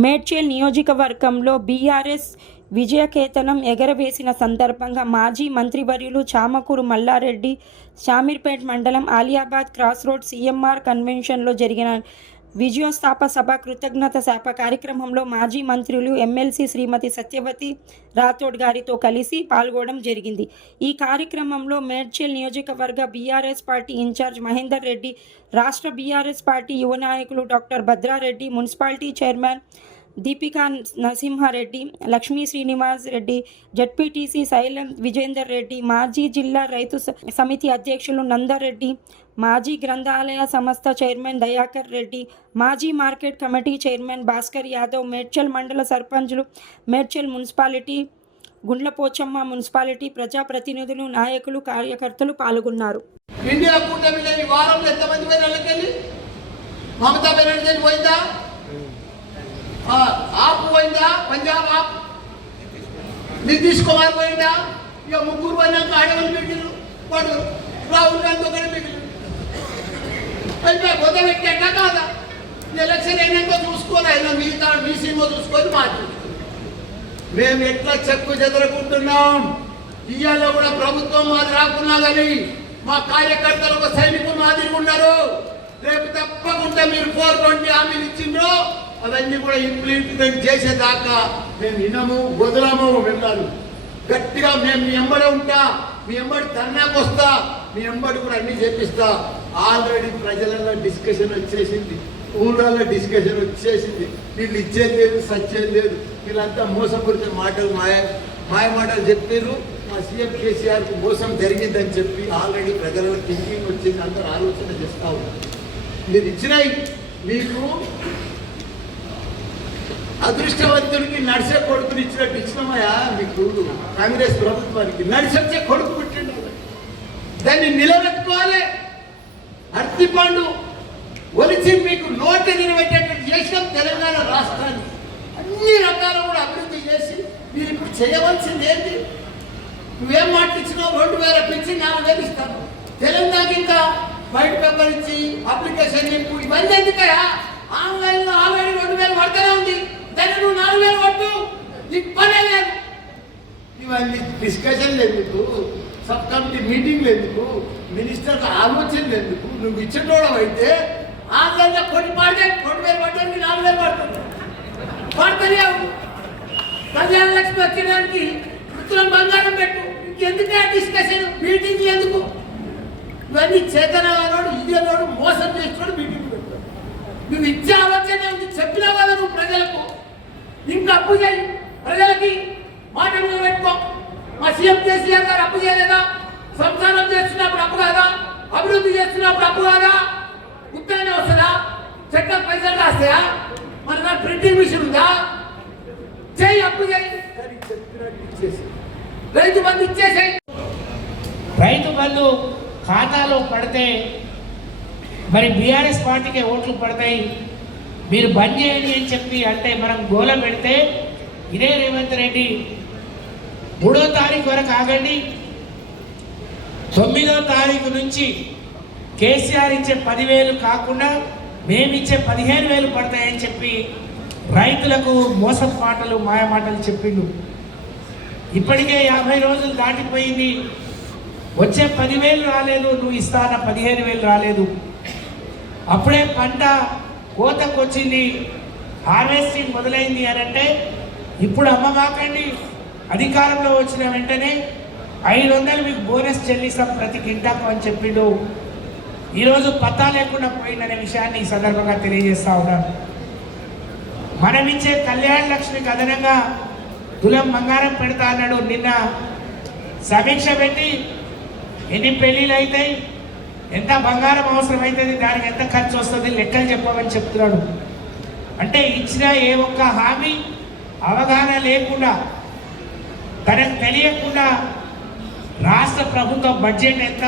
మేడ్చల్ నియోజకవర్గంలో బీఆర్ఎస్ విజయకేతనం ఎగరవేసిన సందర్భంగా మాజీ మంత్రివర్యులు చామకూరు మల్లారెడ్డి షామీర్పేట్ మండలం ఆలియాబాద్ క్రాస్ రోడ్ సీఎంఆర్ కన్వెన్షన్లో జరిగిన విజయోత్సవ సభ కృతజ్ఞత సభ కార్యక్రమంలో మాజీ మంత్రులు ఎమ్మెల్సీ శ్రీమతి సత్యవతి రాథోడ్ గారితో కలిసి పాల్గొనడం జరిగింది. ఈ కార్యక్రమంలో మేడ్చల్ నియోజకవర్గ BRS party incharge Mahender Reddy, రాష్ట్ర బీఆర్ఎస్ పార్టీ యువ నాయకులు doctor Bhadra Reddy, municipality chairman Deepika Narasimha Reddy, Lakshmi Srinivas Reddy, ZPTC Shailam Vijender Reddy, మాజీ జిల్లా రైతు సమితి అధ్యక్షులు నందరెడ్డి, మాజీ గ్రంథాలయ సంస్థ చైర్మన్ దయాకర్ రెడ్డి, మాజీ market committee chairman Bhaskar Yadav, Medchal మండల సర్పంచులు, మేడ్చల్ మున్సిపాలిటీ, గుండ్లపోచమ్మ మున్సిపాలిటీ ప్రజాప్రతినిధులు, నాయకులు, కార్యకర్తలు పాల్గొన్నారు. ఇండియా కూటమిలో ఈ వారంలో ఎంతమంది పోయినా మమతా బెనర్జీ పోయిందా, ఆప్ పోయిందా, పంజాబ్ ఆప్, నితీష్ కుమార్ పోయిందా, ఇక ముగ్గురు పోయినాక ఆడవాళ్ళు మిగిలిరు, వాడు రాహుల్ గాంధీ ఒకటి మిగిలిరు. అయిపోయి కొత్త వ్యక్తి ఎట్లా కాదా, ఎలక్షన్ అయినాక చూసుకొని అయినా మిగతా మీ సినిమా చూసుకొని మాట్లాడు. మేము ఎట్లా చెక్కు చెదరకుంటున్నాం. ఇవాళ కూడా ప్రభుత్వం మాది రాకున్నా కానీ మా కార్యకర్తలు ఒక సైనికులు మాదిరి ఉన్నారు. రేపు తప్పకుండా మీరు 420 హామీలు ఇచ్చిండ్రో అవన్నీ కూడా ఇంప్లిమెంట్ చేసేదాకా మేము వినము, వదలము. వెళ్ళాలి గట్టిగా. మేము మీ ఎంబడే ఉంటా, మీ ఎంబడి ధర్నాకు వస్తా, మీ ఎంబడి కూడా అన్ని చేపిస్తా. ఆల్రెడీ ప్రజలలో డిస్కషన్ వచ్చేసింది, ఊళ్ళలో డిస్కషన్ వచ్చేసింది. వీళ్ళు ఇచ్చేది లేదు, సచ్చేది లేదు. వీళ్ళంతా మోసపూరిత మాటలు, మాయ మాటలు చెప్పారు. మా సీఎం కేసీఆర్కు మోసం జరిగిందని చెప్పి ఆల్రెడీ ప్రజలలో థింకింగ్ వచ్చింది. అందరూ ఆలోచన చేస్తా ఉన్నారు. మీరు ఇచ్చినాయి, మీకు అదృష్టవంతుడికి నడిచే కొడుకుని ఇచ్చినట్టు ఇచ్చినామయ్యా. మీకు కాంగ్రెస్ ప్రభుత్వానికి నడిచొచ్చే కొడుకు పుట్టిండు, దాన్ని నిలబెట్టుకోవాలి. అరటిపండు ఒలిచి మీకు నోట నిలబెట్టేటట్టు చేసినాం తెలంగాణ రాష్ట్రాన్ని. అన్ని రకాల కూడా అభివృద్ధి చేసి మీరు ఇప్పుడు చేయవలసింది ఏంటి? నువ్వేం మాట ఇచ్చినావు? 2000 పిచ్చి 4000 ఇస్తాను. తెలంగాణ ఇంకా వైట్ పేపర్ ఇచ్చి అప్లికేషన్ నింపు, ఇవన్నీ ఎందుకయా? ఆన్లైన్లో ఆల్రెడీ 2000 పడుతూనే ఉంది. దాన్ని నువ్వు 4000 పట్టు, నీకు పనే లేదు. ఇవన్నీ డిస్కషన్లు ఎందుకు? సబ్ కమిటీ మీటింగ్లు ఎందుకు? మినిస్టర్కి ఆలోచనలు ఎందుకు? నువ్వు ఇచ్చేటోడం అయితే ఆన్లైన్లో కొన్ని పడితే 2000 పట్టడానికి 4000 పడుతుంది. పడుతుంది. కళ్యాణ లక్ష్మి వచ్చేదానికి వృత్తులను బంగారం పెట్టు. ఇంకెందుకు డిస్కషన్, మీటింగ్లు ఎందుకు? ఇవన్నీ చేతనవాడు, ఇదేవాడు, మోసం చేస్తున్నాడు. మీటింగ్ పెట్టాడు. నువ్వు ఇచ్చే ఆలోచన ఉంది, చెప్పినా కదా నువ్వు ప్రజలకు. ఇంకా అప్పు చేయి, ప్రజలకి మాట మీద పెట్టుకో. మా సీఎం కేసీఆర్ గారు అప్పు చేయలేదా? సంసారం చేస్తున్నప్పుడు అప్పు కాదా? అభివృద్ధి చేస్తున్నప్పుడు అప్పు కాదా? ఉత్తరానే వస్తుందా? చెట్లకు పైసలు రాస్తాయా? మన దగ్గర ప్రింటింగ్ మిషన్ ఉందా? చేయి, అప్పు చేయి. రైతు బంధు ఇచ్చేసేయి. రైతు బంధు ఖాతాలో పడితే మరి బీఆర్ఎస్ పార్టీకే ఓట్లు పడతాయి. మీరు బంద్ చేయండి అని చెప్పి అంటే మనం గోల పెడితే ఇదే రేవంత్ రెడ్డి 3వ తారీఖు వరకు ఆగండి, 9వ తారీఖు నుంచి కేసీఆర్ ఇచ్చే 10,000 కాకుండా మేమిచ్చే 15,000 పడతాయని చెప్పి రైతులకు మోసం మాటలు, మాయ మాటలు చెప్పిండు. ఇప్పటికే 50 రోజులు దాటిపోయింది. వచ్చే 10,000 రాలేదు, నువ్వు ఇస్తాన 15,000 రాలేదు. అప్పుడే పంట కోతకు వచ్చింది, హార్వెస్టింగ్ మొదలైంది అని అంటే ఇప్పుడు అమ్మమాకండి. అధికారంలో వచ్చిన వెంటనే 500 మీకు బోనస్ చెల్లిస్తాం ప్రతి కింటాకు అని చెప్పిండు. ఈరోజు పత్తా లేకుండా పోయిందనే విషయాన్ని ఈ సందర్భంగా తెలియజేస్తా ఉన్నాను. మనం ఇచ్చే కళ్యాణ లక్ష్మికి అదనంగా తులం బంగారం పెడతా అన్నాడు. నిన్న సమీక్ష పెట్టి ఎన్ని పెళ్ళిళ్ళు అవుతాయి, ఎంత బంగారం అవసరం అవుతుంది, దానికి ఎంత ఖర్చు వస్తుంది లెక్కలు చెప్పమని చెప్తున్నాడు. అంటే ఇచ్చిన ఏ ఒక్క హామీ అవగాహన లేకుండా, తనకు తెలియకుండా రాష్ట్ర ప్రభుత్వ బడ్జెట్ ఎంత,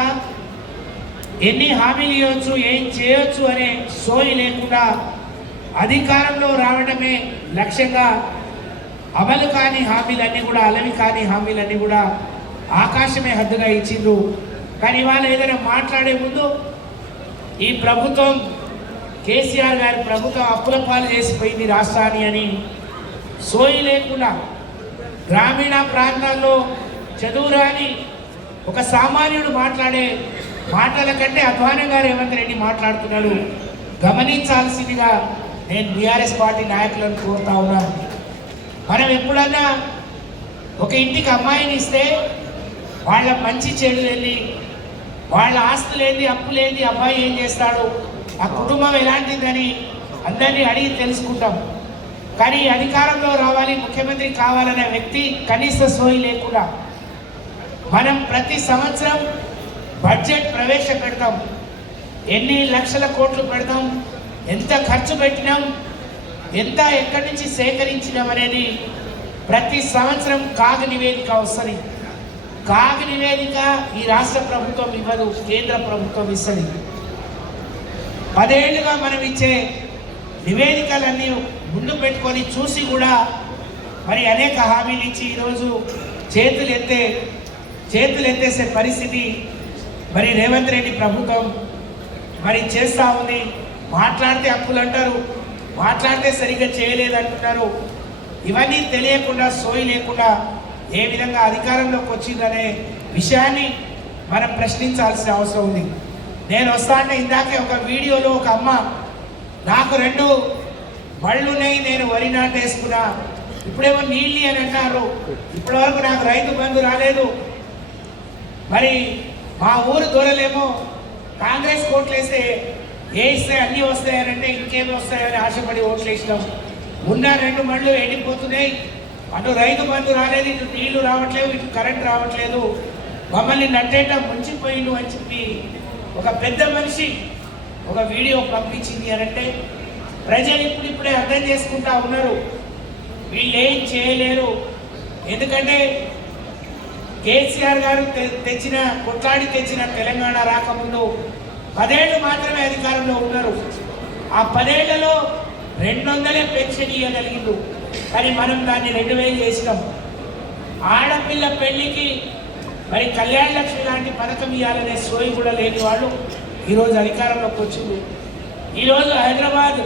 ఎన్ని హామీలు ఇవ్వచ్చు, ఏం చేయొచ్చు అనే సోయి లేకుండా అధికారంలో రావడమే లక్ష్యంగా అమలు కాని హామీలన్నీ కూడా, అలవి కాని హామీలన్నీ కూడా ఆకాశమే హద్దుగా ఇచ్చిండ్రు. కానీ ఇవాళ ఏదైనా మాట్లాడే ముందు ఈ ప్రభుత్వం కేసీఆర్ గారి ప్రభుత్వం అప్పుల పాలు చేసిపోయింది రాష్ట్రాన్ని అని సోయి లేకుండా గ్రామీణ ప్రాంతాల్లో చదువురాని ఒక సామాన్యుడు మాట్లాడే మాటల కంటే అధ్వానంగా రేవంత్ రెడ్డి మాట్లాడుతున్నాడు. గమనించాల్సిందిగా నేను బీఆర్ఎస్ పార్టీ నాయకులను కోరుతా ఉన్నాను. మనం ఎప్పుడన్నా ఒక ఇంటికి అమ్మాయిని ఇస్తే వాళ్ళ మంచి చెడు వెళ్ళి వాళ్ళ ఆస్తులేంది అప్పులేంది అబ్బాయి ఏం చేస్తాడు ఆ కుటుంబం ఎలాంటిదని అందరినీ అడిగి తెలుసుకుంటాం. కానీ అధికారంలో రావాలి ముఖ్యమంత్రి కావాలనే వ్యక్తి కనీస సోయి లేకుండా మనం ప్రతి సంవత్సరం బడ్జెట్ ప్రవేశపెడతాం. ఎన్ని లక్షల కోట్లు పెడతాం, ఎంత ఖర్చు పెట్టినాం, ఎంత ఎక్కడి నుంచి సేకరించినాం అనేది ప్రతి సంవత్సరం కాగ్ నివేదిక వస్తుంది. కాగ్ నివేదిక ఈ రాష్ట్ర ప్రభుత్వం ఇవ్వదు, కేంద్ర ప్రభుత్వం ఇస్తుంది. 10 ఏళ్ళుగా మనం ఇచ్చే నివేదికలన్నీ ముందు పెట్టుకొని చూసి కూడా మరి అనేక హామీలు ఇచ్చి ఈరోజు చేతులు ఎత్తేసే పరిస్థితి మరి రేవంత్ రెడ్డి ప్రభుత్వం మరి చేస్తూ ఉంది. మాట్లాడితే అప్పులు అంటారు, మాట్లాడితే సరిగ్గా చేయలేదంటున్నారు. ఇవన్నీ తెలియకుండా సోయి లేకుండా ఏ విధంగా అధికారంలోకి వచ్చిందనే విషయాన్ని మనం ప్రశ్నించాల్సిన అవసరం ఉంది. నేను వస్తా అంటే ఇందాకే ఒక వీడియోలో ఒక అమ్మ నాకు 2 బళ్ళున్నాయి, నేను వరి నాటు వేసుకున్నా, ఇప్పుడేమో నీళ్ళు అని అంటారు, ఇప్పటివరకు నాకు రైతు బంధు రాలేదు, మరి మా ఊరు దొరలేమో కాంగ్రెస్ ఓట్లు వేస్తే ఇస్తే అన్నీ వస్తాయనంటే ఇంకేమి వస్తాయని ఆశపడి ఓట్లు వేసినాం. ఉన్న 2 మళ్ళు ఎండిపోతున్నాయి, అటు రైతు బంధు రాలేదు, ఇటు నీళ్లు రావట్లేదు, ఇటు కరెంట్ రావట్లేదు, మమ్మల్ని నట్టేట ముంచిపోయిండు అని చెప్పి ఒక పెద్ద మనిషి ఒక వీడియో పంపించింది అనంటే ప్రజలు ఇప్పుడిప్పుడే అర్థం చేసుకుంటా ఉన్నారు వీళ్ళు ఏం చేయలేరు. ఎందుకంటే కేసీఆర్ గారు కొట్లాడి తెచ్చిన తెలంగాణ రాకముందు 10 ఏళ్ళు మాత్రమే అధికారంలో ఉన్నారు. ఆ 10 ఏళ్లలో 200 పెన్షన్ ఇవ్వగలిగిండు. కానీ మనం దాన్ని 2000 చేసినాం. ఆడపిల్ల పెళ్లికి మరి కళ్యాణ లక్ష్మి లాంటి పథకం ఇవ్వాలనే సోయి కూడా లేని వాళ్ళు ఈరోజు అధికారంలోకి వచ్చింది. ఈరోజు హైదరాబాద్